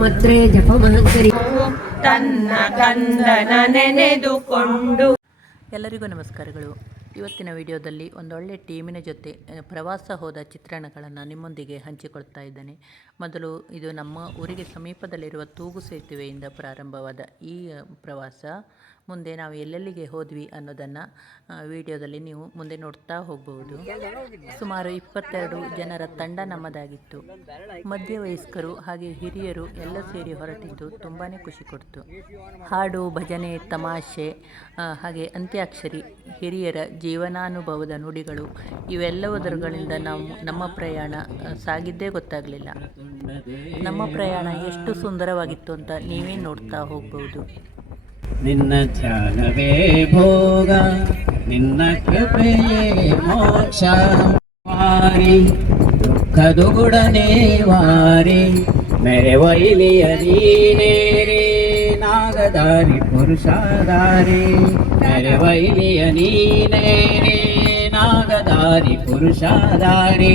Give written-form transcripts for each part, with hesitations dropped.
ಮಾತ್ರೆ ಜಪಮಹಂಕರಿ ತನ್ನ ಕಂದನ ನೆನೆದುಕೊಂಡು. ಎಲ್ಲರಿಗೂ ನಮಸ್ಕಾರಗಳು. ಇವತ್ತಿನ ವಿಡಿಯೋದಲ್ಲಿ ಒಂದೊಳ್ಳೆ ಟೀಮಿನ ಜೊತೆ ಪ್ರವಾಸ ಹೋದ ಚಿತ್ರಣಗಳನ್ನು ನಿಮ್ಮೊಂದಿಗೆ ಹಂಚಿಕೊಳ್ತಾ ಇದ್ದೇನೆ. ಮೊದಲು ಇದು ನಮ್ಮ ಊರಿಗೆ ಸಮೀಪದಲ್ಲಿರುವ ತೂಗು ಸೇತುವೆಯಿಂದ ಪ್ರಾರಂಭವಾದ ಈ ಪ್ರವಾಸ ಮುಂದೆ ನಾವು ಎಲ್ಲೆಲ್ಲಿಗೆ ಹೋದ್ವಿ ಅನ್ನೋದನ್ನು ವಿಡಿಯೋದಲ್ಲಿ ನೀವು ಮುಂದೆ ನೋಡ್ತಾ ಹೋಗಬಹುದು. ಸುಮಾರು 22 ಜನರ ತಂಡ ನಮ್ಮದಾಗಿತ್ತು. ಮಧ್ಯವಯಸ್ಕರು ಹಾಗೆ ಹಿರಿಯರು ಎಲ್ಲ ಸೇರಿ ಹೊರಟಿದ್ದು ತುಂಬಾ ಖುಷಿ ಕೊಡ್ತು. ಹಾಡು, ಭಜನೆ, ತಮಾಷೆ ಹಾಗೆ ಅಂತ್ಯಾಕ್ಷರಿ, ಹಿರಿಯರ ಜೀವನಾನುಭವದ ನುಡಿಗಳು ಇವೆಲ್ಲವುದರುಗಳಿಂದ ನಮ್ಮ ಪ್ರಯಾಣ ಸಾಗಿದ್ದೇ ಗೊತ್ತಾಗಲಿಲ್ಲ. ನಮ್ಮ ಪ್ರಯಾಣ ಎಷ್ಟು ಸುಂದರವಾಗಿತ್ತು ಅಂತ ನೀವೇ ನೋಡ್ತಾ ಹೋಗ್ಬೋದು. ನಿನ್ನ ಧ್ಯಾನವೇ ಭೋಗ, ನಿನ್ನ ಕೃಪೆಯೇ ಮೋಕ್ಷ. ವಾರಿ ದುಃಖದುಗುಡನೆ ವಾರಿ ಮೆರೆವೈಲಿಯ ನೀನೇರಿ ನಾಗದಾರಿ ಪುರುಷಾದಾರಿ. ಮೆರೆವೈಲಿಯ ನೀನೇರಿ ನಾಗದಾರಿ ಪುರುಷಾದಾರಿ.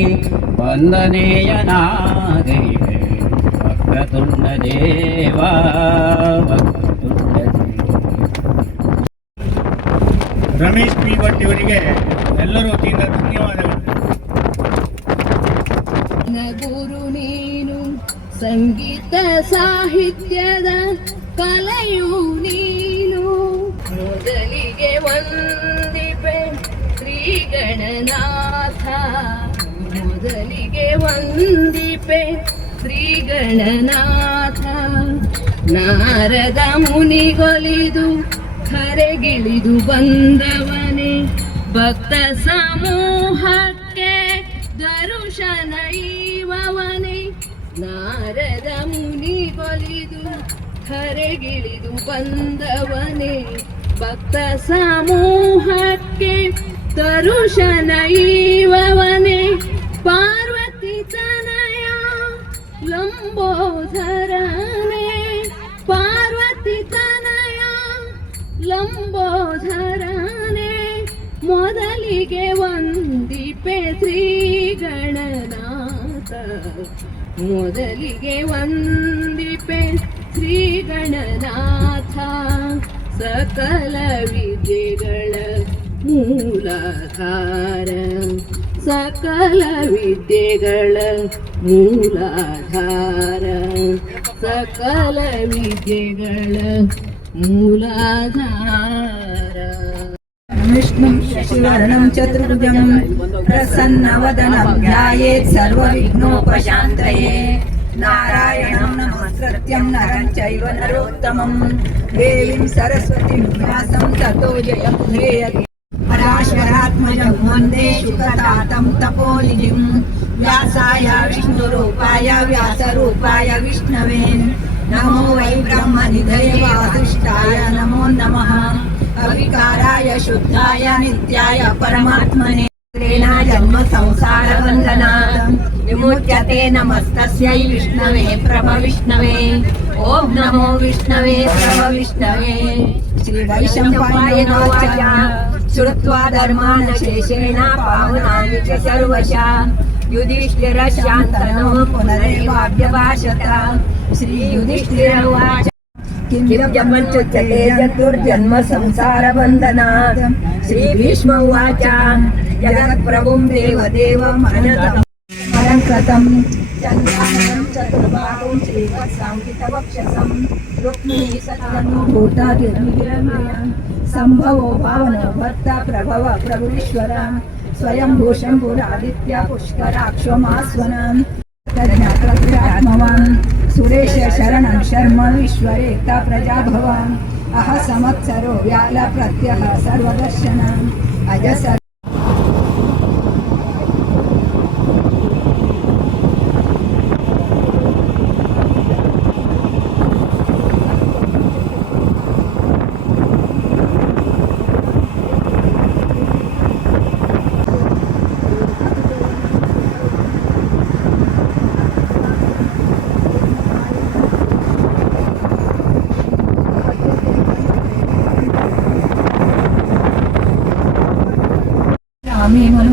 ವಂದನೆಯ ನಾಗರಿವೆ ವಕ್ರತುಂಡ ದೇವಾ. ರಮೇಶ್ ಪಿ ಭಟ್ ಇವರಿಗೆ ಎಲ್ಲರ ವತಿಯಿಂದ ಧನ್ಯವಾದಗಳು. ಗುರು ನೀನು, ಸಂಗೀತ ಸಾಹಿತ್ಯದ ಕಲೆಯು ನೀನು. ಮೊದಲಿಗೆ ವಂದಿಪೆ ಶ್ರೀ ಗಣನಾಥ, ಮೊದಲಿಗೆ ವಂದಿಪೆ ಶ್ರೀ ಗಣನಾಥ. ನಾರದ ಮುನಿಗೊಲಿದು ಕರೆಗಿಳಿದು ಬಂದವನೇ, ಭಕ್ತ ಸಮೂಹಕ್ಕೆ ದರುಶನ ಇವವನೇ. ನಾರದ ಮುನಿಗೊಲಿದು ಕರೆಗಿಳಿದು ಬಂದವನೇ, ಭಕ್ತ ಸಮೂಹಕ್ಕೆ ದರುಶನ ಇವವನೇ. ಪಾರ್ವತಿ ತನಯ ಲಂಬೋದರನೇ, ಪಾರ್ವತಿ ತನಯ ಲಂಬೋದರನೇ. ಮೊದಲಿಗೆ ವಂದಿಪೆ ಶ್ರೀ ಗಣನಾಥ, ಮೊದಲಿಗೆ ವಂದಿಪೆ ಶ್ರೀ ಗಣನಾಥ. ಸಕಲ ವಿದ್ಯೆಗಳ ಮೂಲಾಧಾರ, ಸಕಲ ವಿದ್ಯೆಗಳ ಮೂಲಾಧಾರ, ಸಕಲ ವಿದ್ಯೆಗಳ ಮೂಲಾಧಾರ. ವಿಷ್ಣು ಶಶಿವರ್ಣಂ ಚತುರ್ಭುಜಂ ಪ್ರಸನ್ನವದನಂ ಧ್ಯಾಯೇತ್ ಸರ್ವವಿಘ್ನೋಪಶಾಂತಯೇ. ನಾರಾಯಣಂ ನಮಸ್ಕೃತ್ಯಂ ನರಂ ಚೈವ ನರೋತ್ತಮಂ ದೇವೀಂ ಸರಸ್ವತಿಂ ವ್ಯಾಸಂ ತತೋ ಜಯಮುದೀರಯೇ. ಪರಾಶರಾತ್ಮಜಂ ವಂದೇ ಶುಕತಾತಂ ತಪೋನಿಧಿಂ. ವ್ಯಾಸಾಯ ವಿಷ್ಣುರೂಪಾಯ ವ್ಯಾಸರೂಪಾಯ ವಿಷ್ಣವೇ. ನಮೋ ವೈ ಬ್ರಹ್ಮನಿಧಯೇ ವಾಸಿಷ್ಠಾಯ ನಮೋ ನಮಃ. ಅವಿಕಾರಾಯ ಶುದ್ಧಾಯ ನಿತ್ಯಾಯ ಪರಮಾತ್ಮನೆ. ಜನ್ಮ ಸಂಸಾರ ಬಂಧನಾತ್ ವಿಮುಚ್ಯತೆ. ನಮಸ್ತಸ್ಯೈ ವಿಷ್ಣವೇ ಪ್ರಭ ವಿಷ್ಣವೇ. ಓಂ ನಮೋ ವಿಷ್ಣವೇ ಪ್ರಭ ವಿಷ್ಣವೇ. ಶ್ರೀ ವೈಶಂಪಾಯನ ವಾಚ ಶ್ರುತ್ವಾ ಧರ್ಮಾನ್ ಶೇಷೇಣ ಪಾವನಾನಿ ಚ ಸರ್ವಶಃ. ಯುಧಿಷ್ಠಿರ ಶಾಂತನೋ ಪುನರೇವಾಭ್ಯಭಾಷತ. ಶ್ರೀ ಯುಧಿಷ್ಠಿರ ಉವಾಚ किं जपञ्चते चतुर्जन्म संसारबन्धनात्. श्री भीष्म उवाच जगत्प्रभुं देवदेवम् अनन्तम् अलङ्कृतं चन्द्राननं चतुर्बाहुं श्रीवत्साङ्कितवक्षसं. रुक्मिणी सत्तनुभूतातिर्विरमया सम्भवो भावनो भर्ता प्रभव प्रभुरीश्वर. स्वयंभू शम्भुरादित्य पुष्कराक्षमास्वनं. तज्ञात्मवान् सुरेश शरणं शर्म विश्वरेता प्रजाभवान्. अह संवत्सरो व्याल प्रत्यह सर्वदर्शनम् अजस.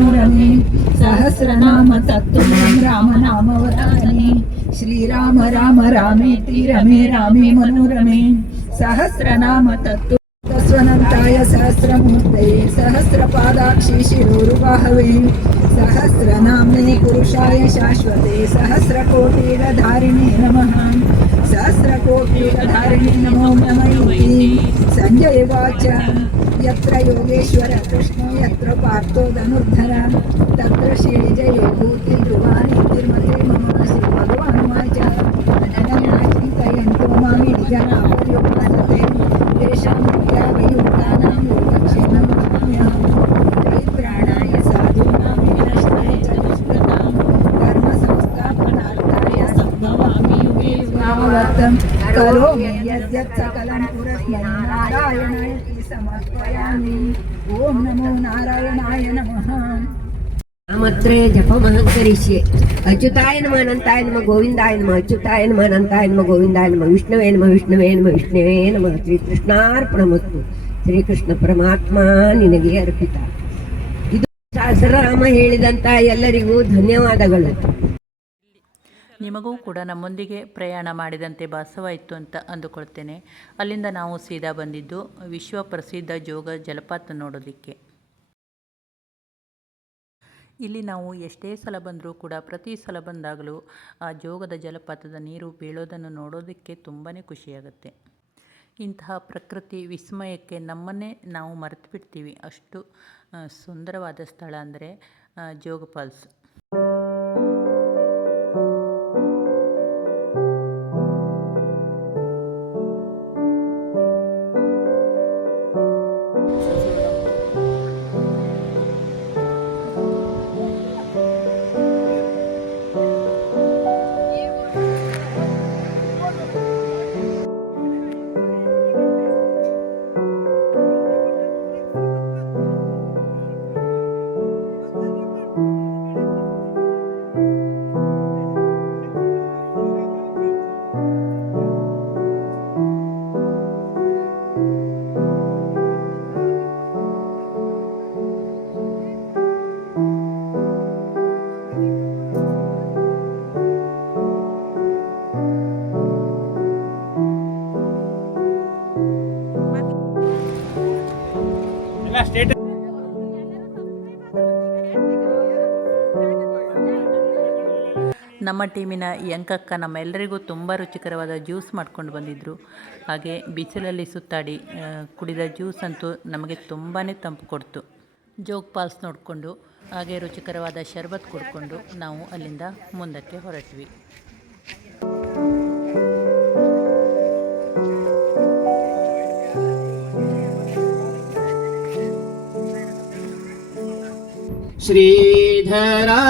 मनोरमे सहस्रनाम तत्तुल्यं रामनाम वरानने श्रीराम राम रामेति रमे रामे मनोरमे सहस्रनाम तत्तु स्वनन्ताय सहस्रमूर्तये सहस्रपादाक्षि शिरोरुबाहवे सहस्रनाम्ने पुरुषाय शाश्वते सहस्रकोटिगधारिणे नमः सहस्रकोटिगधारिणे नमो नमः इति संजय उवाच यत्र योगेश्वर कृष्णो यत्र पार्थो धनुर्धर तत्र श्रीजयो भूतिर्भुवानीतिर्मते मम श्रीभगवानुवाच अनन्या चिन्तयन्तो मामि निजना पर्युपासते तेषां विद्यावयुक्तानां योगक्षेमं वहाम्यहं परित्राणाय साधूनां विनष्टाय च दुष्कृतां धर्मसंस्थापनार्थाय सम्भवामि युगे युगावर्तं करोमि यद्यत् सकलं पुरस्मै नारायणाय समर्पयामि ॐ नमो नारायणाय नमः नामत्रय जपमहं करिष्ये अच्युताय नमः अनंताय नमः गोविंदाय नमः अच्युताय नमः अनंताय नमः गोविंदाय नमः विष्णुवे नमः विष्णुवे नमः विष्णुवे नमः ಶ್ರೀಕೃಷ್ಣಾರ್ಪಣಮಸ್ತು ಶ್ರೀಕೃಷ್ಣ ಪರಮಾತ್ಮ ನಿನಗೆ ಅರ್ಪಿತ. ಇದು ಸಹಸ್ರನಾಮ ಹೇಳಿದಂತ ಎಲ್ಲರಿಗೂ ಧನ್ಯವಾದಗಳು. ನಿಮಗೂ ಕೂಡ ನಮ್ಮೊಂದಿಗೆ ಪ್ರಯಾಣ ಮಾಡಿದಂತೆ ಭಾಸವಾಯಿತು ಅಂತ ಅಂದುಕೊಳ್ತೇನೆ. ಅಲ್ಲಿಂದ ನಾವು ಸೀದಾ ಬಂದಿದ್ದು ವಿಶ್ವ ಪ್ರಸಿದ್ಧ ಜೋಗ ಜಲಪಾತ ನೋಡೋದಕ್ಕೆ. ಇಲ್ಲಿ ನಾವು ಎಷ್ಟೇ ಸಲ ಬಂದರೂ ಕೂಡ ಪ್ರತಿ ಸಲ ಬಂದಾಗಲೂ ಆ ಜೋಗದ ಜಲಪಾತದ ನೀರು ಬೀಳೋದನ್ನು ನೋಡೋದಕ್ಕೆ ತುಂಬಾ ಖುಷಿಯಾಗುತ್ತೆ. ಇಂತಹ ಪ್ರಕೃತಿ ವಿಸ್ಮಯಕ್ಕೆ ನಮ್ಮನ್ನೇ ನಾವು ಮರೆತು ಬಿಡ್ತೀವಿ. ಅಷ್ಟು ಸುಂದರವಾದ ಸ್ಥಳ ಅಂದರೆ ಜೋಗ ಫಾಲ್ಸ್. ನಮ್ಮ ಟೀಮಿನ ಯಂಕಕ್ಕ ನಮ್ಮೆಲ್ಲರಿಗೂ ತುಂಬ ರುಚಿಕರವಾದ ಜ್ಯೂಸ್ ಮಾಡ್ಕೊಂಡು ಬಂದಿದ್ದರು. ಹಾಗೆ ಬಿಸಿಲಲ್ಲಿ ಸುತ್ತಾಡಿ ಕುಡಿದ ಜ್ಯೂಸ್ ಅಂತೂ ನಮಗೆ ತುಂಬಾ ತಂಪು ಕೊಡ್ತು. ಜೋಗ ಫಾಲ್ಸ್ ನೋಡಿಕೊಂಡು ಹಾಗೆ ರುಚಿಕರವಾದ ಶರ್ಬತ್ ಕುಡ್ಕೊಂಡು ನಾವು ಅಲ್ಲಿಂದ ಮುಂದಕ್ಕೆ ಹೊರಟ್ವಿ. ಶ್ರೀಧರಾ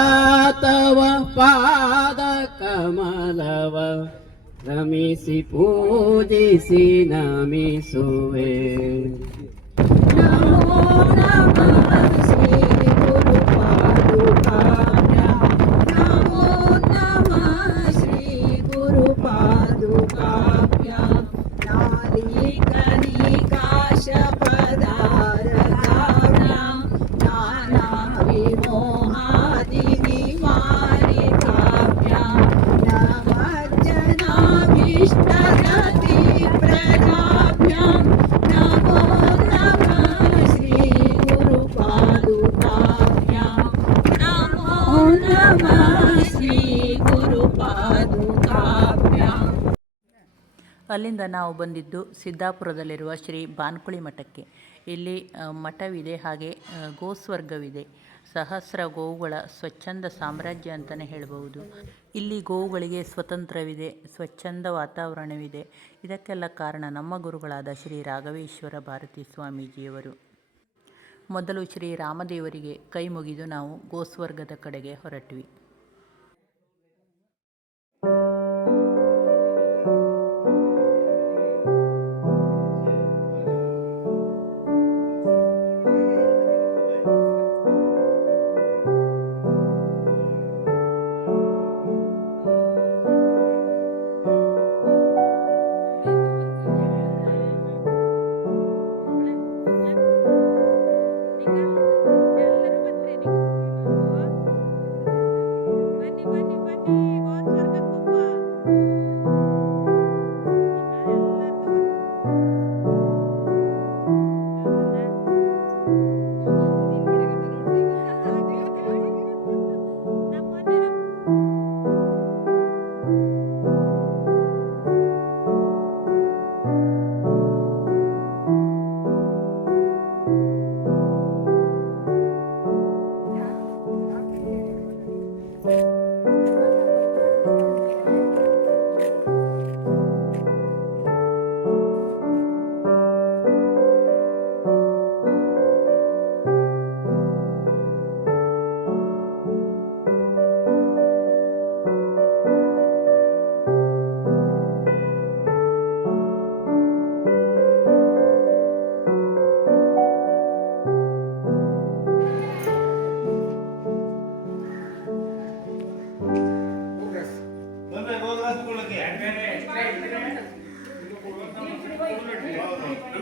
ತವ ಪಾದ ಕಮಲವ ರಮಿಸಿ ಪೂಜಿಸಿ ನಮಿಸುವೆ. ನಮೋ ನಮಃ ಶ್ರೀ ಗುರು ಪಾದುಕಾಭ್ಯ ನಮೋ ನಮಃ ಶ್ರೀ ಗುರು ಪಾದುಕಾಭ್ಯ ನಾಲಿಕನಿಕಾಶ ಪದಾರಕಾಭ್ಯಾಂ ನಾನಾ ವಿಮೋಹಾದಿ ನಿವಾರಿಕಾಭ್ಯಾಂ ನಮಜ್ಜನಾಭೀಷ್ಟಗತಿ ಪ್ರದಾಭ್ಯಾಂ ನಮೋ ನಮಃ ಶ್ರೀ ಗುರು ಪಾದುಕಾಭ್ಯಾಂ ನಮೋ ನಮಃ ಶ್ರೀ ಗುರು ಪಾದುಕಾಭ್ಯಾಂ. ಅಲ್ಲಿಂದ ನಾವು ಬಂದಿದ್ದು ಸಿದ್ದಾಪುರದಲ್ಲಿರುವ ಶ್ರೀ ಬಾನ್ಕುಳಿ ಮಠಕ್ಕೆ. ಇಲ್ಲಿ ಮಠವಿದೆ, ಹಾಗೆ ಗೋಸ್ವರ್ಗವಿದೆ. ಸಹಸ್ರ ಗೋವುಗಳ ಸ್ವಚ್ಛಂದ ಸಾಮ್ರಾಜ್ಯ ಅಂತಲೇ ಹೇಳಬಹುದು. ಇಲ್ಲಿ ಗೋವುಗಳಿಗೆ ಸ್ವತಂತ್ರವಿದೆ, ಸ್ವಚ್ಛಂದ ವಾತಾವರಣವಿದೆ. ಇದಕ್ಕೆಲ್ಲ ಕಾರಣ ನಮ್ಮ ಗುರುಗಳಾದ ಶ್ರೀ ರಾಘವೇಶ್ವರ ಭಾರತಿ ಸ್ವಾಮೀಜಿಯವರು. ಮೊದಲು ಶ್ರೀ ರಾಮದೇವರಿಗೆ ಕೈ ಮುಗಿದು ನಾವು ಗೋಸ್ವರ್ಗದ ಕಡೆಗೆ ಹೊರಟ್ವಿ.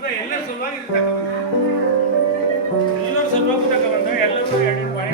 ನಮ್ದು ಎಲ್ಲರೂ ಸಲುವಾಗಿ ಇದು ತಗೊಂಡ್ಬಂದೆ. ಎಲ್ಲರೂ ಸಲುವಾಗಿ ತಗೊಂಡ್ಬಂದ, ಎಲ್ಲರೂ ಎರಡು ಬಾಳೆ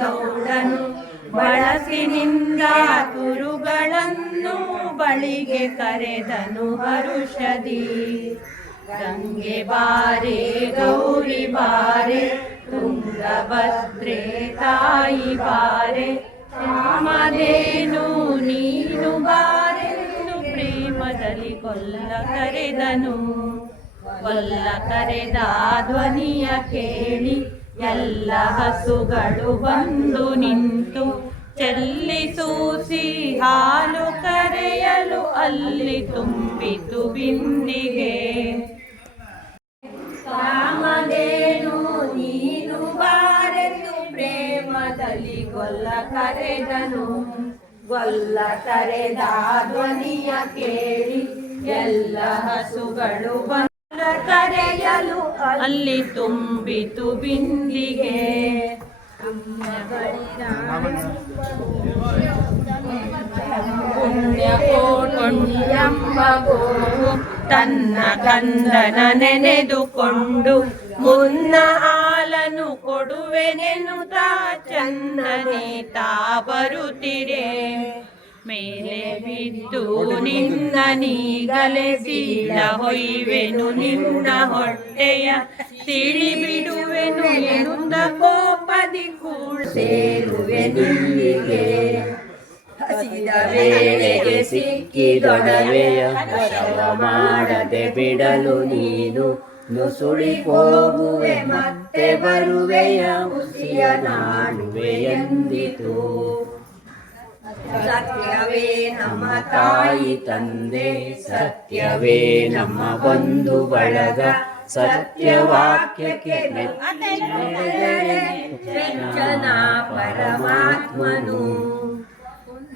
ಗೌಡನು ಬಳಸಿನಿಂದ ಕುರುಗಳನ್ನು ಬಳಿಗೆ ಕರೆದನು ಹರುಷದಿ. ಗಂಗೆ ಬಾರೆ ಗೌರಿ ಬಾರೆ ತುಂಗಭದ್ರೆ ತಾಯಿ ಬಾರೆ, ಕಾಮಧೇನು ನೀನು ಬಾರೆಂದು ಪ್ರೇಮದಲ್ಲಿ ಕೊಲ್ಲ ಕರೆದನು. ಕೊಲ್ಲ ಕರೆದ ಧ್ವನಿಯ ಕೇಳಿ ಎಲ್ಲ ಹಸುಗಳು ಬಂದು ನಿಂತು ಚೆಲ್ಲಿಸೂಸಿ ಹಾಲು ಕರೆಯಲು ಅಲ್ಲಿ ತುಂಬಿತು ಬಿಂದಿಗೆ. ಕಾಮಧೇನು ನೀನು ಬಾರೆಂದು ಪ್ರೇಮದಲ್ಲಿ ಗೊಲ್ಲ ಕರೆದನು. ಗೊಲ್ಲ ಕರೆದ ಧ್ವನಿಯ ಕೇಳಿ ಎಲ್ಲ ಹಸುಗಳು ಬಂದು ಕರೆಯಲು ಅಲ್ಲಿ ತುಂಬಿತು ಬಿಂದಿಗೆ. ಪುಣ್ಯಕೋಟೆಂಬ ಗೋವು ತನ್ನ ಕಂದನ ನೆನೆದುಕೊಂಡು ಮುನ್ನ ಹಾಲನು ಕೊಡುವೆನೆನುತ್ತಾ ಚಂದನೆ ತಾ ಬರುತ್ತಿರೆ. ಮೇಲೆ ಬಿದ್ದು ನಿನ್ನ ನೀಗಲೆ ಸೀಳ ಹೊಯ್ವೆನು ನಿನ್ನ ಹೊಟ್ಟೆಯ ಸಿಳಿ ಬಿಡುವೆನು ಎನ್ನುತ್ತ ಕೋಪದಿ ಸೇರುವೆ ನಿಲ್ಲಿಗೆ. ಹಸಿದ ವೇಳೆಗೆ ಸಿಕ್ಕಿದೊಡವೆಯ ವಶವ ಮಾಡದೆ ಬಿಡಲು ನೀನು ನುಸುಳಿ ಹೋಗುವೆ ಮತ್ತೆ ಬರುವೆಯ ಹುಸಿಯ ನಾಡುವೆ ಎಂದಿತು. ಸತ್ಯವೇ ನಮ್ಮ ತಾಯಿ ತಂದೆ, ಸತ್ಯವೇ ನಮ್ಮ ಬಂಧು ಬಳಗ, ಸತ್ಯವಾಕ್ಯಕ್ಕೆ ಮೆಚ್ಚನ ಪರಮಾತ್ಮನು.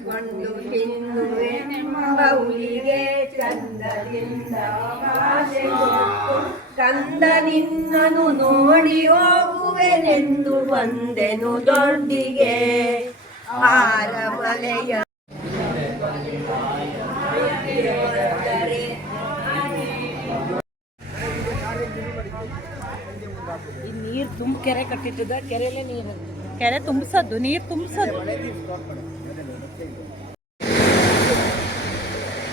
ಕೊಂಡು ತಿನ್ನುವೆನೆಂಬ ಹುಲಿಗೆ ಚಂದದಿಂದ ಕಂದ ನಿನ್ನನು ನೋಡಿ ಹೋಗುವೆನೆಂದು ಬಂದೆನು ದೊಡ್ಡಿಗೆ. ಆರಮಲೆಯ ನೀರು ತುಂಬ ಕೆರೆ ಕಟ್ಟಿಟ್ಟದ, ಕೆರೆಯಲ್ಲೇ ನೀರು, ಕೆರೆ ತುಂಬಿಸೋದು, ನೀರು ತುಂಬಿಸೋದು.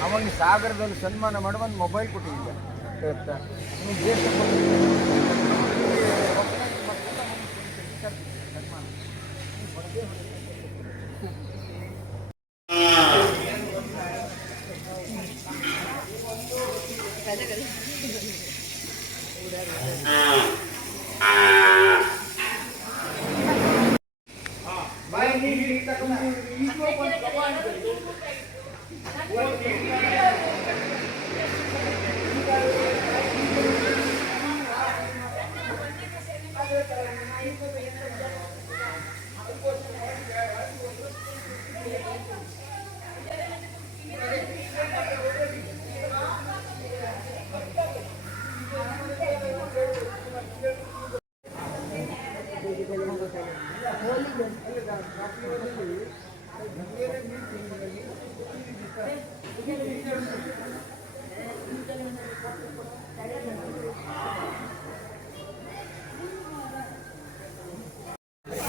ಅವಾಗ ಸಾಗರದಲ್ಲಿ ಸನ್ಮಾನ ಮಾಡಿ ಒಂದು ಮೊಬೈಲ್ ಕೊಟ್ಟಿದ್ದೆ.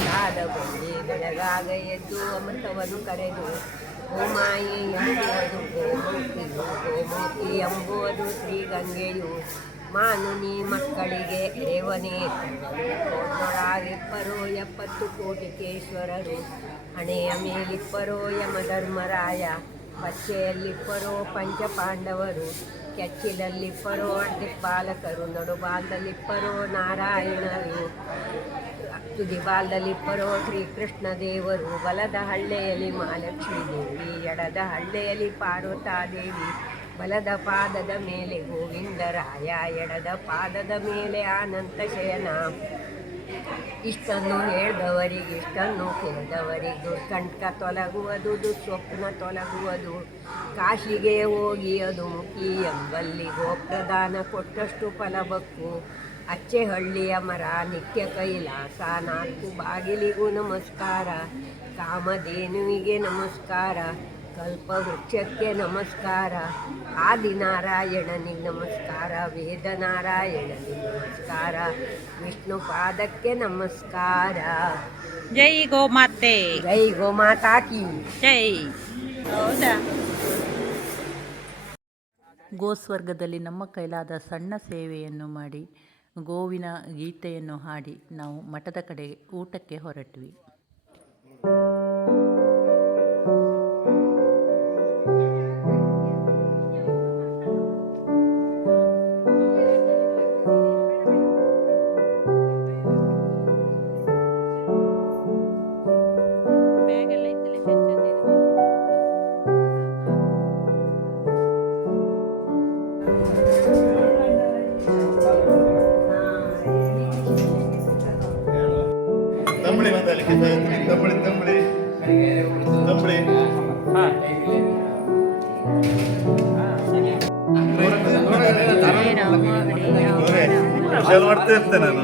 ನಾದ ಬಂದಿ ಬೆಳಗಾಗ ಎದ್ದು ಅಮೃತವನ್ನು ಕರೆದು ಗೋಮಾಯಿ ಎಂಬುವುದು ಗೋಮೂರ್ತಿ ಎಂಬುವುದು ಶ್ರೀಗಂಗೆಯು ಮಾನುನಿ ಮಕ್ಕಳಿಗೆ ಎರೆವನೇ ಕೋಟೊಳಗಿಪ್ಪರೋ 70 ಕೋಟಿಕೇಶ್ವರರು ಹಣೆಯ ಮೇಲಿಪ್ಪರೋ ಯಮಧರ್ಮರಾಯ ಪಚ್ಚೆಯಲ್ಲಿಪ್ಪರೋ ಪಂಚಪಾಂಡವರು ಕೆಚ್ಚಿಲಲ್ಲಿಪ್ಪರೋ ದಿಕ್ಪಾಲಕರು ನಡುಬಾಲದಲ್ಲಿಪ್ಪರೋ ನಾರಾಯಣರು ತುದಿಬಾಲದಲ್ಲಿಪ್ಪರೋ ಶ್ರೀಕೃಷ್ಣ ದೇವರು ಬಲದ ಹಳ್ಳೆಯಲ್ಲಿ ಮಹಾಲಕ್ಷ್ಮೀ ದೇವಿ ಎಡದ ಹಳ್ಳೆಯಲ್ಲಿ ಪಾರ್ವತಾದೇವಿ ಬಲದ ಪಾದದ ಮೇಲೆ ಗೋವಿಂದರಾಯ ಎಡದ ಪಾದದ ಮೇಲೆ ಅನಂತ ಶಯನ ಇಷ್ಟನ್ನು ಹೇಳಿದವರಿಗೆ ಇಷ್ಟನ್ನು ಕೇಳಿದವರಿಗೆ ದುರ್ಕಂಠ ತೊಲಗುವುದು ದುಸ್ವಪ್ನ ತೊಲಗುವುದು ಕಾಶಿಗೆ ಹೋಗಿ ಅದು ಮುಖಿ ಎಂಬಲ್ಲಿ ಗೋಪ್ರದಾನ ಕೊಟ್ಟಷ್ಟು ಫಲಬಕ್ಕು ಅಚ್ಚೆಹಳ್ಳಿಯ ಮರ ನಿತ್ಯ ಕೈಲಾಸ 4 ಬಾಗಿಲಿಗೂ ನಮಸ್ಕಾರ ಕಾಮಧೇನುವಿಗೆ ನಮಸ್ಕಾರ ಕಲ್ಪವೃಕ್ಷಕ್ಕೆ ನಮಸ್ಕಾರ ಆದಿನಾರಾಯಣನಿಗೆ ನಮಸ್ಕಾರ ವೇದನಾರಾಯಣನಿಗೆ ನಮಸ್ಕಾರ ವಿಷ್ಣು ಪಾದಕ್ಕೆ ನಮಸ್ಕಾರ. ಜೈ ಗೋಮಾತೆ, ಜೈ ಗೋಮಾತಾ ಕಿ ಜೈ. ಹೌದಾ? ಗೋಸ್ವರ್ಗದಲ್ಲಿ ನಮ್ಮ ಕೈಲಾದ ಸಣ್ಣ ಸೇವೆಯನ್ನು ಮಾಡಿ ಗೋವಿನ ಗೀತೆಯನ್ನು ಹಾಡಿ ನಾವು ಮಠದ ಕಡೆ ಊಟಕ್ಕೆ ಹೊರಟ್ವಿ. ತಂಬಳಿ ಬಂದಲ್ಲಿ ತಂಬಳಿ ತಂಬಳಿ ತಂಬಳಿ ಕುಶಲ್ ಮಾಡ್ತಾ ಇರ್ತೇನೆ ನಾನು.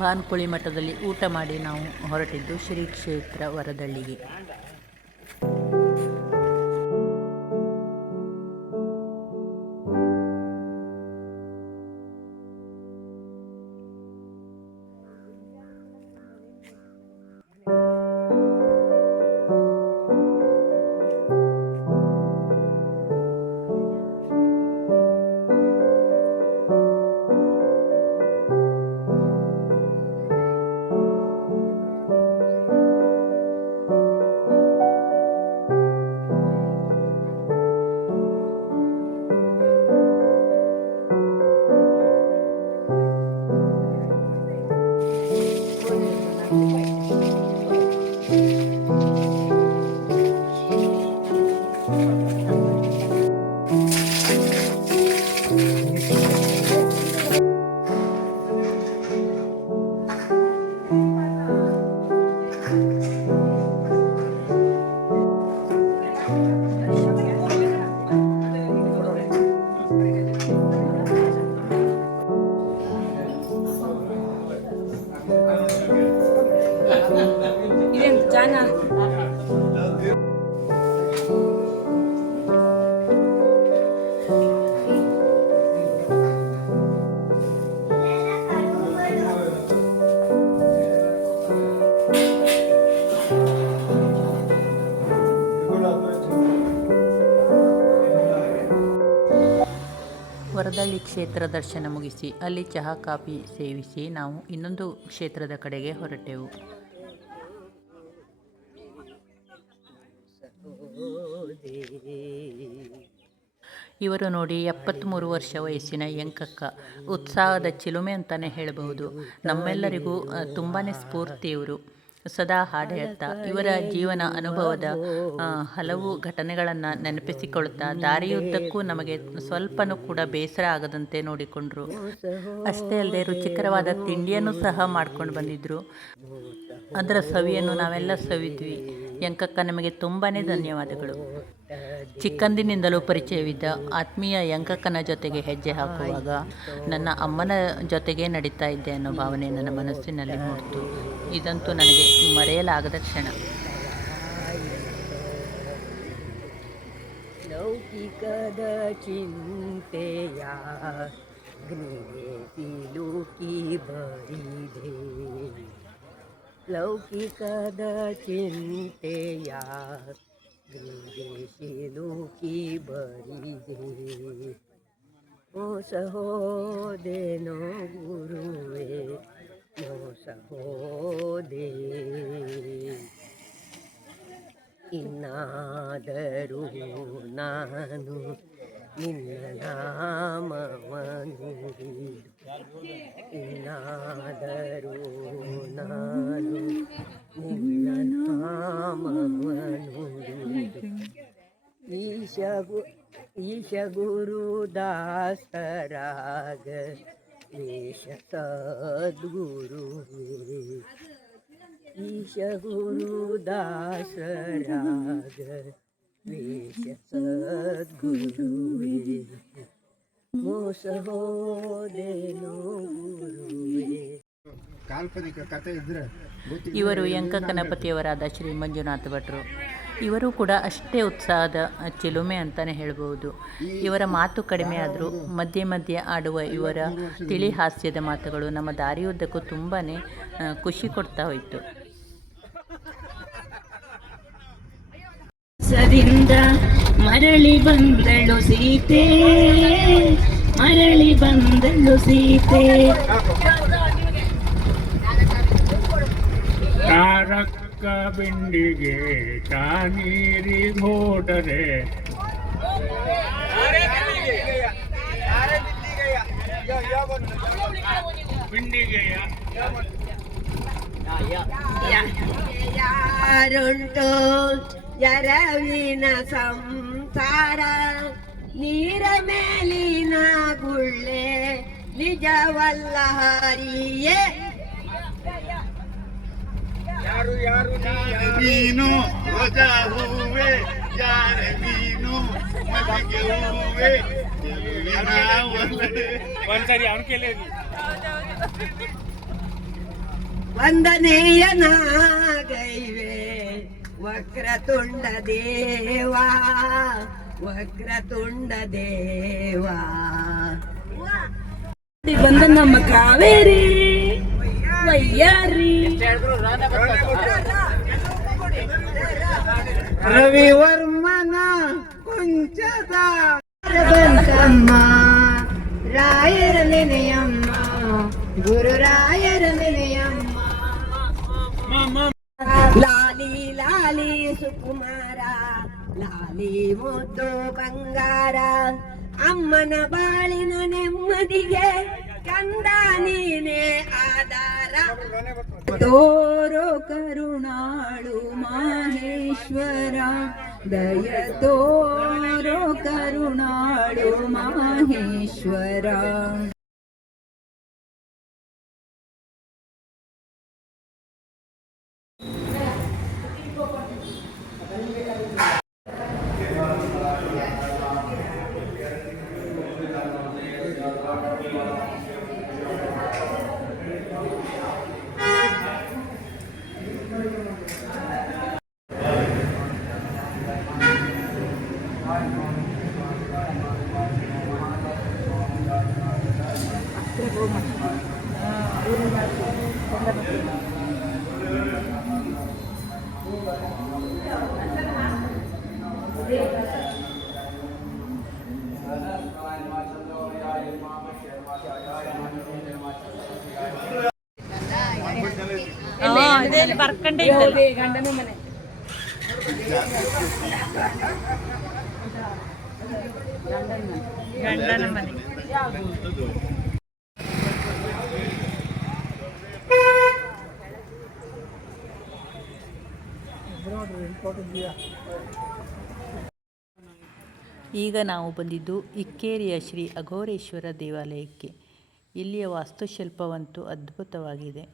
ಬಾನ್ಕುಳಿ ಮಠದಲ್ಲಿ ಊಟ ಮಾಡಿ ನಾವು ಹೊರಟಿದ್ದು ಶ್ರೀ ಕ್ಷೇತ್ರ ವರದಳ್ಳಿಗೆ. ವರದಳ್ಳಿ ಕ್ಷೇತ್ರ ದರ್ಶನ ಮುಗಿಸಿ ಅಲ್ಲಿ ಚಹಾ ಕಾಫಿ ಸೇವಿಸಿ ನಾವು ಇನ್ನೊಂದು ಕ್ಷೇತ್ರದ ಕಡೆಗೆ ಹೊರಟೆವು. ಇವರು ನೋಡಿ 73 ವರ್ಷ ವಯಸ್ಸಿನ ಯಂಕಕ್ಕ, ಉತ್ಸಾಹದ ಚಿಲುಮೆ ಅಂತಲೇ ಹೇಳಬಹುದು. ನಮ್ಮೆಲ್ಲರಿಗೂ ತುಂಬಾ ಸ್ಫೂರ್ತಿ ಇವರು. ಸದಾ ಹಾಡು ಹೇಳ್ತಾ ಇವರ ಜೀವನ ಅನುಭವದ ಹಲವು ಘಟನೆಗಳನ್ನು ನೆನಪಿಸಿಕೊಳ್ತಾ ದಾರಿಯುದ್ದಕ್ಕೂ ನಮಗೆ ಸ್ವಲ್ಪನೂ ಕೂಡ ಬೇಸರ ಆಗದಂತೆ ನೋಡಿಕೊಂಡ್ರು. ಅಷ್ಟೇ ಅಲ್ಲದೆ ರುಚಿಕರವಾದ ತಿಂಡಿಯನ್ನು ಸಹ ಮಾಡ್ಕೊಂಡು ಬಂದಿದ್ದರು. ಅದರ ಸವಿಯನ್ನು ನಾವೆಲ್ಲ ಸವಿದ್ವಿ. ಯಂಕಕ್ಕ ನಿಮಗೆ ತುಂಬಾ ಧನ್ಯವಾದಗಳು. ಚಿಕ್ಕಂದಿನಿಂದಲೂ ಪರಿಚಯವಿದ್ದ ಆತ್ಮೀಯ ಯಂಕಕ್ಕನ ಜೊತೆಗೆ ಹೆಜ್ಜೆ ಹಾಕುವಾಗ ನನ್ನ ಅಮ್ಮನ ಜೊತೆಗೆ ನಡೀತಾ ಇದ್ದೆ ಅನ್ನೋ ಭಾವನೆ ನನ್ನ ಮನಸ್ಸಿನಲ್ಲಿ ಮೂಡಿತು. ಇದಂತೂ ನನಗೆ ಮರೆಯಲಾಗದ ಕ್ಷಣ. ಲೌಕಿಕದ ಚಿಂತೆಯ ಸಿಲುಕಿ ಬರಿದೆ, ಲೌಕಿಕದ ಚಿಂತೆಯ ಸಿಲುಕಿ ಬರಿದೆ, ಮೋಸ ಹೋದೆನೋ ಗುರುವೇ ಮೋಸ ಹೋದೆ, ಇನ್ನಾದರೂ ನಾನು ನಿನ್ನ ನಾಮವನ್ನು ಇನ್ನಾದರೂ ನಾನು ನಿನ್ನ ನಾಮವನ್ನು ಈಶ ಗುರುದಾಸರಾಗ ವೇಷ ಸದ್ಗುರುವೇ, ಈಶ ಗುರುದಾಸರಾಗ ವೇಷ ಸದ್ಗುರುವೇ, ಮೋಸ ಹೋದೆನೋ ಗುರುವೇ. ಕಾಲ್ಪನಿಕ ಕಥೆ ಇದ್ರೆ ಇವರು ಯಂಕಕ್ಕನ ಪತಿಯವರಾದ ಶ್ರೀ ಮಂಜುನಾಥ ಭಟ್ರು. ಇವರು ಕೂಡ ಅಷ್ಟೇ ಉತ್ಸಾಹದ ಚಿಲುಮೆ ಅಂತಲೇ ಹೇಳ್ಬೋದು. ಇವರ ಮಾತು ಕಡಿಮೆ ಆದರೂ ಮಧ್ಯೆ ಮಧ್ಯೆ ಆಡುವ ಇವರ ತಿಳಿ ಹಾಸ್ಯದ ಮಾತುಗಳು ನಮ್ಮ ದಾರಿಯುದ್ದಕ್ಕೂ ತುಂಬಾ ಖುಷಿ ಕೊಡ್ತಾ ಹೋಯಿತು. ಸದಿಂದ ಮರಳಿ ಬಂದಳು ಸೀತೆ, ಮರಳಿ ಬಂದಳು ಸೀತೆ. ತಾರಕ್ಕ ಬಿಂಡಿಗೆ ತಾನೀರಿ ಹೋದರೆ ಬಿಂಡಿಗೆಯ ಯಾರುಂಟು ಎರವಿನ ಸಂಸಾರ, ನೀರ ಮೇಲಿನ ಗುಳ್ಳೆ ನಿಜವಲ್ಲ ಹರಿಯೇ. ನೀನು ರೋಜಾ ಹೂವೆ, ಯಾರ ನೀನು ಮಲ್ಲಿಗೆ ಹೂವೆ, ಒಂದ್ಸರಿ ಅವನ ಕೇಳಿ ವಂದನೆಯನಾಗೈವೆ ವಕ್ರತುಂಡ ದೇವಾ, ವಕ್ರತುಂಡ ದೇವಾ. ಬಂದ ನಮ್ಮ ಕಾವೇರಿ ವಯ್ಯಾರಿ, ರವಿವರ್ಮನ ಕುಂಚದ ಬಂತಮ್ಮ, ರಾಯರ ನೆನೆಯಮ್ಮ, ಗುರುರಾಯರ ನೆನೆಯಮ್ಮ. ಲಾಲಿ ಲಾಲಿ ಸುಕುಮಾರ, ಲಾಲಿ ಮುದ್ದು ಬಂಗಾರ, ಅಮ್ಮನ ಬಾಳಿನ ನೆಮ್ಮದಿಗೆ ಕಂದ ನೀನೇ ಆಧಾರ. ತೋರೋ ಕರುಣಾಳು ಮಾಹೇಶ್ವರ, ದಯ ತೋರೋ ಕರುಣಾಳು ಮಾಹೇಶ್ವರ. ಬರ್ಕಂಡೆ ಗಂಡನ ಮನೆ ಗಂಡನ ಮನೆ. ಈಗ ನಾವು ಬಂದಿದ್ದು ಇಕ್ಕೇರಿಯ ಶ್ರೀ ಅಘೋರೇಶ್ವರ ದೇವಾಲಯಕ್ಕೆ. ಇಲ್ಲಿಯ ವಾಸ್ತುಶಿಲ್ಪವಂತೂ ಅದ್ಭುತವಾಗಿದೆ.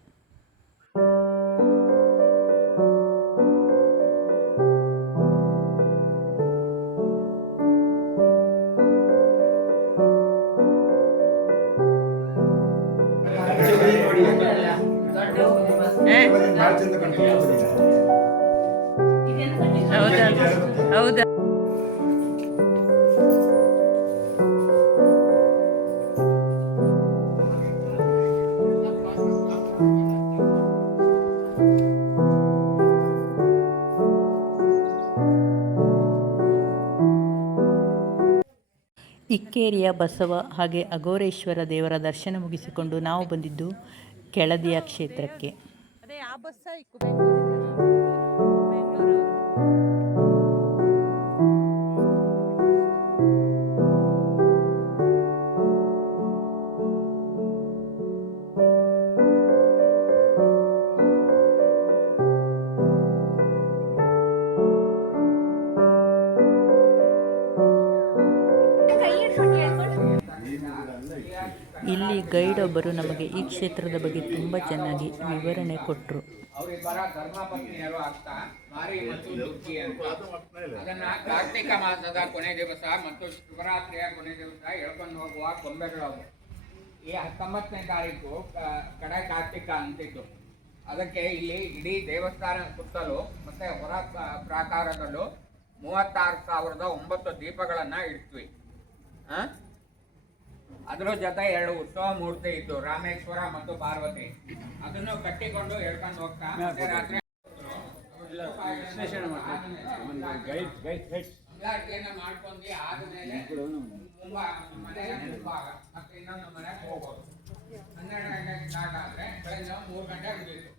ಹೌದಾ? ಇಕ್ಕೇರಿಯ ಬಸವ ಹಾಗೆ ಅಘೋರೇಶ್ವರ ದೇವರ ದರ್ಶನ ಮುಗಿಸಿಕೊಂಡು ನಾವು ಬಂದಿದ್ದು ಕೆಳದಿಯ ಕ್ಷೇತ್ರಕ್ಕೆ. ಇಲ್ಲಿ ಗೈಡ್ ಒಬ್ಬರು ನಮಗೆ ಈ ಕ್ಷೇತ್ರದ ಬಗ್ಗೆ ತುಂಬ ಚೆನ್ನಾಗಿ ವಿವರಣೆ ಕೊಟ್ಟರು. ಅವರಿಬ್ಬರ ಧರ್ಮಪತ್ನಿಯರು ಆಗ್ತಾ ಮಾರಿ ಮತ್ತು ದುರ್ಗಿ ಅಂತ. ಅದನ್ನ ಕಾರ್ತಿಕ ಮಾಸದ ಕೊನೆ ದಿವಸ ಮತ್ತು ಶಿವರಾತ್ರಿಯ ಕೊನೆ ದಿವಸ ಎಳ್ಕೊಂಡು ಹೋಗುವ ಗೊಂಬೆಗಳು. ಈ 19ನೇ ತಾರೀಕು ಕಡೆ ಕಾರ್ತಿಕ ಅಂತಿದ್ದು. ಅದಕ್ಕೆ ಇಲ್ಲಿ ಇಡೀ ದೇವಸ್ಥಾನ ಸುತ್ತಲೂ ಮತ್ತೆ ಹೊರ ಪ್ರಾಕಾರದಲ್ಲೂ 36,009 ದೀಪಗಳನ್ನ ಇಡ್ತೀವಿ. ಅದ್ರ ಜೊತೆ 2 ಉತ್ಸವ ಮೂರ್ತಿ ಇದ್ದು, ರಾಮೇಶ್ವರ ಮತ್ತು ಪಾರ್ವತಿ. ಅದನ್ನು ಕಟ್ಟಿಕೊಂಡು ಎಳ್ಕೊಂಡು ಹೋಗ್ತಾ ರಾತ್ರಿ ಮಾಡ್ಕೊಂಡು ಆದ್ಮೇಲೆ ಮನೆಯ ಮುಂಭಾಗ ಮತ್ತೆ ಇನ್ನೊಂದು ಮನೆಗೆ ಹೋಗೋದು. 12 ಗಂಟೆಗೆ ಸ್ಟಾರ್ಟ್ ಆದ್ರೆ ಬೆಳಗ್ಗೆ 3 ಗಂಟೆ ಮುಗಿತು.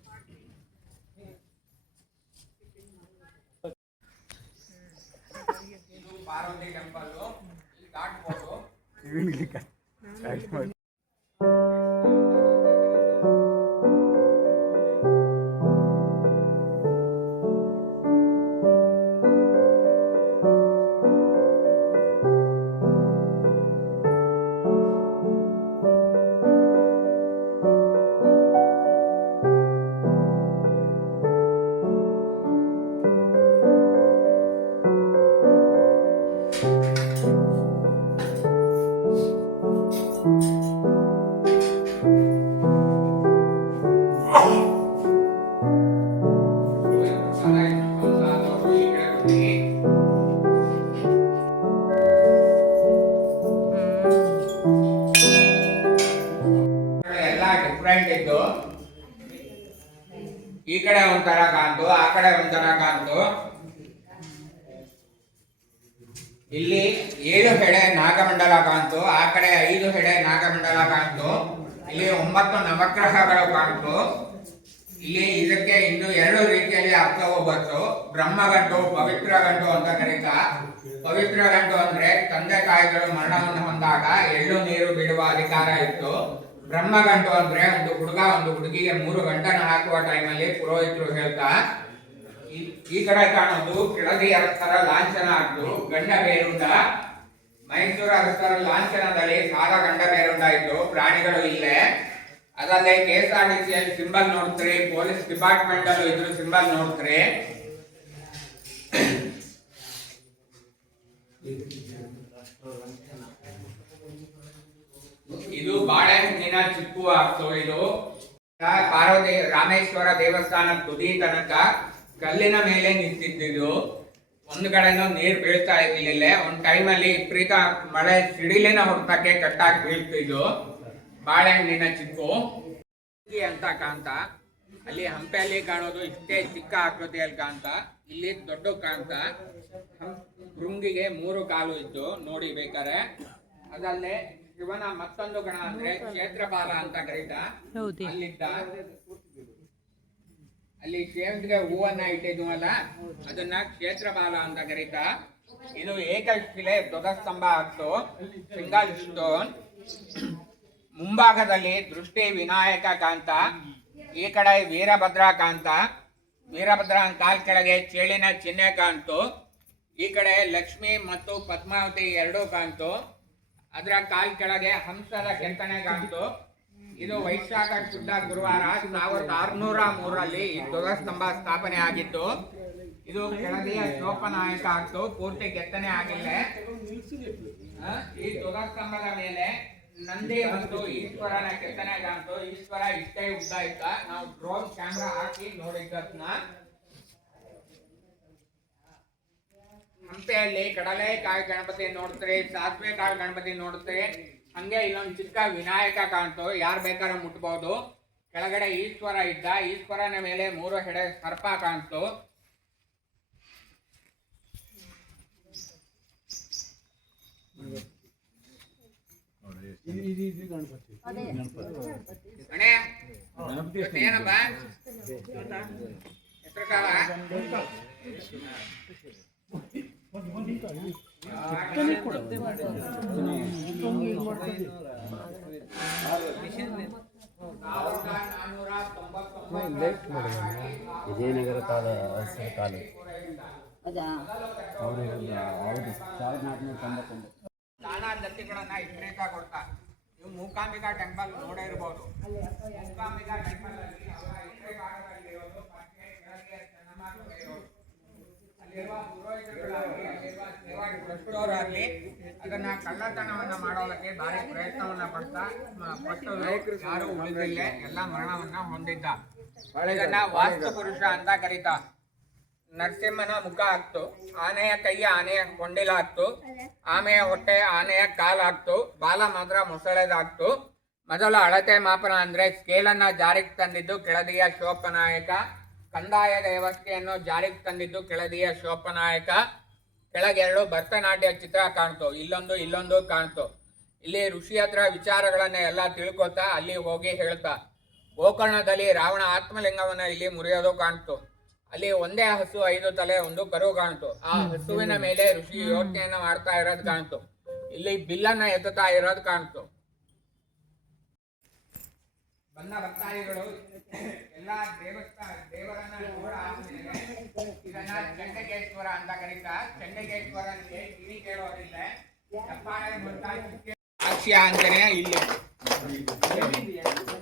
ಇದು ಪಾರ್ವತಿ ಟೆಂಪಲ್. ಇಲ್ಲಿ ದಾಟ್ಬೋದು. ಇದ್ದು ಈ ಕಡೆ ಒಂಥರ ಕಾಂತು, ಆ ಕಡೆ ಒಂಥರ ಕಾಂತು. ಇಲ್ಲಿ 7 ಹೆಡೆ ನಾಗಮಂಡಲ ಕಾಂತು, ಆ ಕಡೆ 5 ಹೆಡೆ ನಾಗಮಂಡಲ ಕಾಂತು. ಇಲ್ಲಿ 9 ನವಗ್ರಹಗಳು ಕಾಂತು. ಇಲ್ಲಿ ಇದಕ್ಕೆ ಇನ್ನು 2 ರೀತಿಯಲ್ಲಿ ಅರ್ಥವು ಬಂತು. ಬ್ರಹ್ಮಗಂಟು, ಪವಿತ್ರ ಗಂಟು ಅಂತ ಕರೀತಾ. ಪವಿತ್ರ ಗಂಟು ಅಂದ್ರೆ ತಂದೆ ತಾಯಿಗಳು ಮರಣವನ್ನು ಹೊಂದಾಗ ಎಳ್ಳು ನೀರು ಬಿಡುವ ಅಧಿಕಾರ ಇತ್ತು. ಬ್ರಹ್ಮಗಂಟು ಅಂದ್ರೆ ಒಂದು ಹುಡುಗ ಒಂದು ಹುಡುಗಿಗೆ 3 ಗಂಟನ ಹಾಕುವ ಟೈಮಲ್ಲಿ ಪುರೋಹಿತರು ಹೇಳ್ತಾ. ಈ ಕಡೆ ಕಾಣೋದು ಕೆಳದಿ ಅರಸರ ಲಾಂಛನ ಆಗ್ತು ಗಂಡ ಬೇರುಂಡ. ಮೈಸೂರು ಅರಸರ ಲಾಂಛನದಲ್ಲಿ ಸಾಲ ಗಂಡ ಬೇರುಂಡ ಇತ್ತು. ಪ್ರಾಣಿಗಳು ಇಲ್ಲೇ. ಅದಲ್ಲೇ KSRTCಯಲ್ಲಿ ಸಿಂಬಲ್ ನೋಡ್ತೀರಿ, ಪೊಲೀಸ್ ಡಿಪಾರ್ಟ್ಮೆಂಟ್ ಅಲ್ಲೂ ಇದ್ರ ಸಿಂಬಲ್ ನೋಡ್ತೀರಿ. ಇದು ಬಾಳೆಹಣ್ಣಿನ ಚಿಕ್ಕು ಆಗ್ತು. ಇದು ಪಾರ್ವತಿ ರಾಮೇಶ್ವರ ದೇವಸ್ಥಾನ ತುದಿ ತನಕ ಕಲ್ಲಿನ ಮೇಲೆ ನಿಂತಿದ್ದು. ಒಂದು ಕಡೆನೂ ನೀರು ಬೀಳ್ತಾ ಇರ್ಲಿಲ್ಲ. ಒಂದು ಟೈಮಲ್ಲಿ ವಿಪರೀತ ಮಳೆ ಸಿಡಿಲಿನ ಹೊರತಕ್ಕೆ ಕಟ್ಟಾಗಿ ಬೀಳ್ತಿದ್ದು. ಬಾಳೆಹಣ್ಣಿನ ಚಿಕ್ಕು ಅಂತ ಕಾಂತ. ಅಲ್ಲಿ ಹಂಪೆಯಲ್ಲಿ ಕಾಣೋದು ಇಷ್ಟೇ ಚಿಕ್ಕ ಆಕೃತಿಯಲ್ಲಿ ಕಾಂತ. ಇಲ್ಲಿ ದೊಡ್ಡ ಕಾಂತ. ಭೃಂಗಿಗೆ 3 ಕಾಲು ಇದ್ದು ನೋಡಿ ಬೇಕಾರೆ. ಅದಲ್ಲೇ ಶಿವನ ಮತ್ತೊಂದು ಗಣ ಅಂದ್ರೆ ಕ್ಷೇತ್ರಪಾಲ ಅಂತ ಕರೀತಾ. ಅಲ್ಲಿದ್ದ ಅಲ್ಲಿ ಸೇವಂತಿಗೆ ಹೂವನ್ನ ಇಟ್ಟಿದ್ವಲ್ಲ, ಅದನ್ನ ಕ್ಷೇತ್ರಪಾಲ ಅಂತ ಕರೀತಾ. ಇದು ಏಕಶಿಲೆ ಧ್ವಜಸ್ತಂಭ ಆಗ್ತು, ಸಿಂಗಲ್ ಸ್ಟೋನ್. ಮುಂಭಾಗದಲ್ಲಿ ದೃಷ್ಟಿ ವಿನಾಯಕ ಕಾಂತ, ಈ ಕಡೆ ವೀರಭದ್ರ ಕಾಂತ. ವೀರಭದ್ರನ ಕಾಲ್ ಕೆಳಗೆ ಚೇಳಿನ ಚಿಹ್ನೆ ಕಾಣ್ತು. ಈ ಕಡೆ ಲಕ್ಷ್ಮಿ ಮತ್ತು ಪದ್ಮಾವತಿ ಎರಡೂ ಕಾಣ್ತು. ಅದರ ಕಾಲ್ ಕೆಳಗೆ ಹಂಸದ ಕೆತ್ತನೆ ಕಾಣ್ತು. ಇದು ವೈಶಾಖ ಶುದ್ಧ ಗುರುವಾರ 1603 ಈ ಧ್ವಜಸ್ತಂಭ ಸ್ಥಾಪನೆ ಆಗಿತ್ತು. ಇದು ಕೆಳದಿಯ ಶೋಪನಾಯಕ ಆಗ್ತು, ಪೂರ್ತಿ ಕೆತ್ತನೆ ಆಗಿಲ್ಲ. ಈ ಧ್ವಜಸ್ತಂಭದ ಮೇಲೆ ನಂದಿ ಮತ್ತು ಈಶ್ವರನ ಕೆತ್ತನೆ ಕಾಣ್ತು. ಈಶ್ವರ ಇಷ್ಟೇ ಉದ್ದ ಇದ್ದ. ನಾವು ಡ್ರೋನ್ ಕ್ಯಾಮ್ರಾ ಹಾಕಿ ನೋಡಿದ್ದನ್ನ. ಹಂಪೆಯಲ್ಲಿ ಕಡಲೆಕಾಯಿ ಗಣಪತಿ ನೋಡ್ತೀರಿ, ಸಾಸಿವೆ ಕಾಳು ಗಣಪತಿ ನೋಡ್ತೀರಿ. ಹಂಗೆ ಇಲ್ಲೊಂದು ಚಿಕ್ಕ ವಿನಾಯಕ ಕಾಣ್ತು, ಯಾರು ಬೇಕಾದ್ರೂ ಮುಟ್ಬಹುದು. ಕೆಳಗಡೆ ಈಶ್ವರ ಇದ್ದ, ಈಶ್ವರನ ಮೇಲೆ 3 ಹೆಡೆ ಸರ್ಪ ಕಾಣ್ತು. ಏನಪ್ಪ ಹೆಸರು ಕಾಲ ವಿಜಯನಗರ ಕಾಲ ಕಾಲು ಅವರು 1499. ನಾನಾ ದತ್ತಿಗಳನ್ನ ಇಟ್ರೇಕ ಕೊಡ್ತಾ. ನೀವು ಮೂಕಾಂಬಿಕಾ ಟೆಂಪಲ್ ನೋಡೇ ಇರ್ಬೋದು. ಮೂಕಾಂಬಿಕಾ ಟೆಂಪಲ್ ಅಲ್ಲಿ ಇರೋದು ಅಲ್ಲಿರುವ ಪುರೋಹಿತರಾಗಲಿ, ಅಲ್ಲಿರುವ ಸೇವಾಗ್ರಸ್ತರಾಗಲಿ ಅದನ್ನ ಕಳ್ಳತನವನ್ನ ಮಾಡೋದಕ್ಕೆ ಭಾರಿ ಪ್ರಯತ್ನವನ್ನ ಪಟ್ಟು ಯಾರು ಉಳಿದಿಲ್ಲ, ಎಲ್ಲ ಮರಣವನ್ನ ಹೊಂದಿದ್ದ. ಇದನ್ನ ವಾಸ್ತು ಪುರುಷ ಅಂತ ಕರೀತಾ. ನರಸಿಂಹನ ಮುಖ ಆಗ್ತು, ಆನೆಯ ಕೈಯ ಆನೆಯ ಕೊಂಡಿಲ ಆಗ್ತು, ಆಮೆಯ ಹೊಟ್ಟೆ ಆನೆಯ ಕಾಲ್ ಆಗ್ತು, ಬಾಲ ಮಾತ್ರ ಮೊಸಳೆದಾಗ್ತು. ಮೊದಲ ಅಳತೆ ಮಾಪನ ಅಂದ್ರೆ ಸ್ಕೇಲನ್ನ ಜಾರಿಗೆ ತಂದಿದ್ದು ಕೆಳದಿಯ ಶೋಪನಾಯಕ. ಕಂದಾಯದ ವ್ಯವಸ್ಥೆಯನ್ನು ಜಾರಿಗೆ ತಂದಿದ್ದು ಕೆಳದಿಯ ಶೋಪನಾಯಕ. ಕೆಳಗೆರಡು ಭರತನಾಟ್ಯ ಚಿತ್ರ ಕಾಣ್ತು, ಇಲ್ಲೊಂದು ಕಾಣ್ತು. ಇಲ್ಲಿ ಋಷಿ ಹತ್ರ ವಿಚಾರಗಳನ್ನ ಎಲ್ಲ ತಿಳ್ಕೊತಾ ಅಲ್ಲಿ ಹೋಗಿ ಹೇಳ್ತಾ. ಗೋಕರ್ಣದಲ್ಲಿ ರಾವಣ ಆತ್ಮಲಿಂಗವನ್ನ ಇಲ್ಲಿ ಮುರಿಯೋದು ಕಾಣ್ತು. ಅಲ್ಲಿ ಒಂದೇ ಹಸು 5 ತಲೆ 1 ಕರು ಕಾಣ್ತು. ಆ ಹಸುವಿನ ಮೇಲೆ ಋಷಿ ಯೋಚನೆಯನ್ನ ಮಾಡ್ತಾ ಇರೋದು ಕಾಣ್ತು. ಇಲ್ಲಿ ಬಿಲ್ಲನ್ನ ಎತ್ತುತ್ತಾ ಇರೋದು ಕಾಣ್ತು. ಬಂದ ಭಕ್ತಾದಿಗಳು ಎಲ್ಲ ದೇವರನ್ನ ಇದನ್ನ ಚಂಡಕೇಶ್ವರ ಅಂತ ಕರೀತಾ. ಚಂಡಕೇಶ್ವರನಿಗೆ ಕಿವಿ ಕೇಳೋದಿಲ್ಲ, ಸಾಕ್ಷ್ಯ ಅಂತಾನೆ ಇಲ್ಲಿ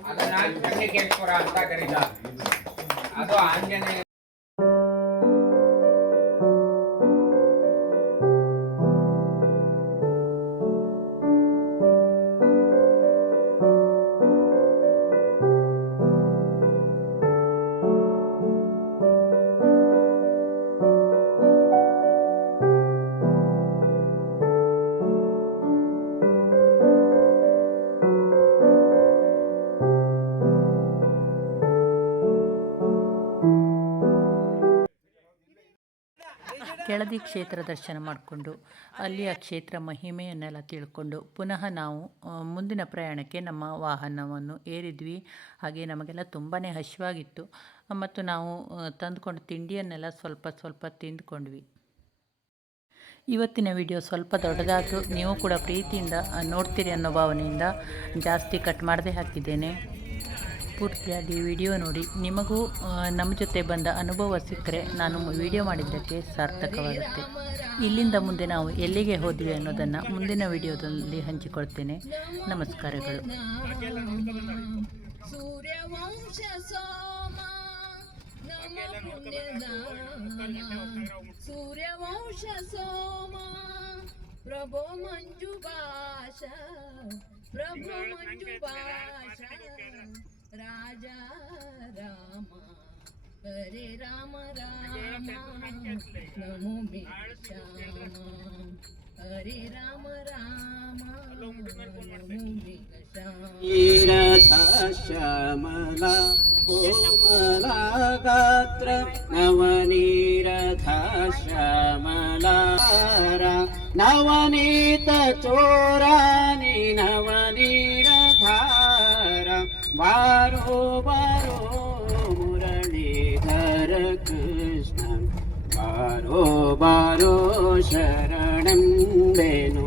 ಅದನ್ನ ಚಂಡಕೇಶ್ವರ ಅಂತ ಕರೀತಾ. ಅದು ಆಂಜನೇಯ. ಕೆಳದಿ ಕ್ಷೇತ್ರ ದರ್ಶನ ಮಾಡಿಕೊಂಡು ಅಲ್ಲಿಯ ಕ್ಷೇತ್ರ ಮಹಿಮೆಯನ್ನೆಲ್ಲ ತಿಳ್ಕೊಂಡು ಪುನಃ ನಾವು ಮುಂದಿನ ಪ್ರಯಾಣಕ್ಕೆ ನಮ್ಮ ವಾಹನವನ್ನು ಏರಿದ್ವಿ. ಹಾಗೆ ನಮಗೆಲ್ಲ ತುಂಬಾ ಹಸಿವಾಗಿತ್ತು ಮತ್ತು ನಾವು ತಂದುಕೊಂಡು ತಿಂಡಿಯನ್ನೆಲ್ಲ ಸ್ವಲ್ಪ ತಿಂದುಕೊಂಡ್ವಿ. ಇವತ್ತಿನ ವಿಡಿಯೋ ಸ್ವಲ್ಪ ದೊಡ್ಡದಾದರೂ ನೀವು ಕೂಡ ಪ್ರೀತಿಯಿಂದ ನೋಡ್ತೀರಿ ಅನ್ನೋ ಭಾವನೆಯಿಂದ ಜಾಸ್ತಿ ಕಟ್ ಮಾಡದೆ ಹಾಕಿದ್ದೇನೆ. ಪೂರ್ತಿಯಾಗಿ ವಿಡಿಯೋ ನೋಡಿ. ನಿಮಗೂ ನಮ್ಮ ಜೊತೆ ಬಂದ ಅನುಭವ ಸಿಕ್ಕರೆ ನಾನು ವಿಡಿಯೋ ಮಾಡಿದ್ದಕ್ಕೆ ಸಾರ್ಥಕವಾಗುತ್ತೆ. ಇಲ್ಲಿಂದ ಮುಂದೆ ನಾವು ಎಲ್ಲಿಗೆ ಹೋದ್ವಿ ಅನ್ನೋದನ್ನು ಮುಂದಿನ ವಿಡಿಯೋದಲ್ಲಿ ಹಂಚಿಕೊಳ್ತೇನೆ. ನಮಸ್ಕಾರಗಳು. ಸೂರ್ಯವಂಶ ಸೋಮ ಪ್ರಭೋ ಮಂಜು ಭಾಷ ರಾಜ ರಾಮ ಹರೇ ರಾಮ ರಾಮ ನಮೋ ಮೇ ಶ್ಯಾಮ ಹರೇ ರಾಮ ರಾಮ ನಮೋ ಮೇ ಶ್ಯಾಮಲ ಕೋಮಲ ಗಾತ್ರ ನವನೀರಥ ಶ್ಯಾಮಲ ನವನೀತ ಚೋರಾನಿ ನವನೀರಧಾರ ಬಾರೋ ಬಾರೋ ಮುರಳೀಧರ ಕೃಷ್ಣ ಬಾರೋ ಬಾರೋ ಶರಣೆಂಬೆನು